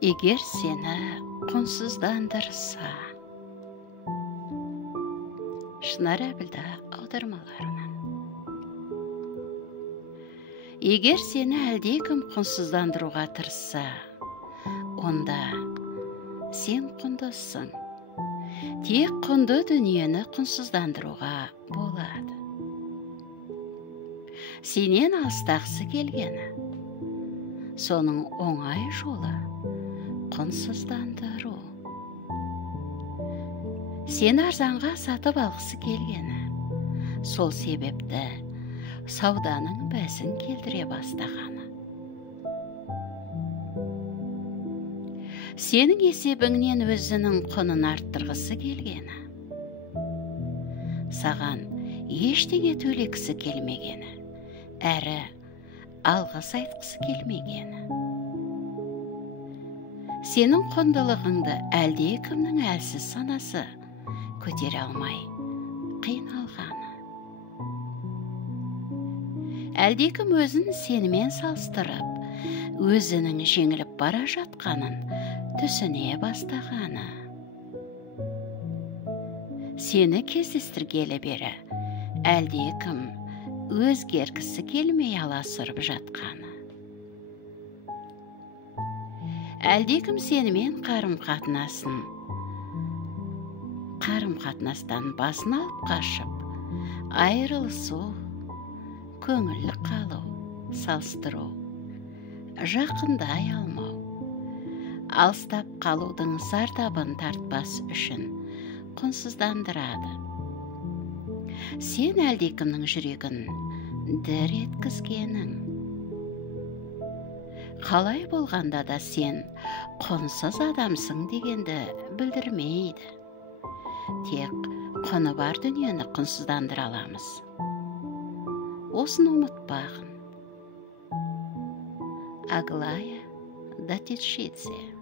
Егер сені құнсыздандырса. Шынар Әбілда аудармаларынан. Егер сені әлдекім құнсыздандыруға тырысса, онда сен құндысың. Тек құнды дүниені құнсыздандыруға болады. Сенен алыстағысы келгені, соның оңай жолы құнсыздандыру. Сен арзанға сатып алғысы келгені, сол себепті сауданың бәсін келтіре бастағаны. Сенің есебіңнен өзінің құнын арттырғысы келгені, саған ештеңе төлегісі келмегені, әрі алғыс айтқысы келмегені. Сенің құндылығыңды әлдекімнің әлсіз санасы көтере алмай қиналғаны. Әлдекім өзін сенімен салыстырып, өзінің жеңіліп бара жатқанын түсіне бастағаны. Сені кездестіргелі бері әлдекім өзгергісі келмей аласырып жатқаны. Әлдекім сенімен қарым-қатынастан басын алып қашып, айырылысу, көңілі қалу, салыстыру, жақындай алмау, алыстап қалудың зардабын тартпас үшін құнсыздандырады. Сен әлдекімнің жүрегін дір еткізгенің. Қалай болғанда да сен құнсыз адамсың дегенді білдірмейді. Тек құны бар дүниені құнсыздандыра аламыз. Осыны ұмытпағын. Аглая Датичидзе.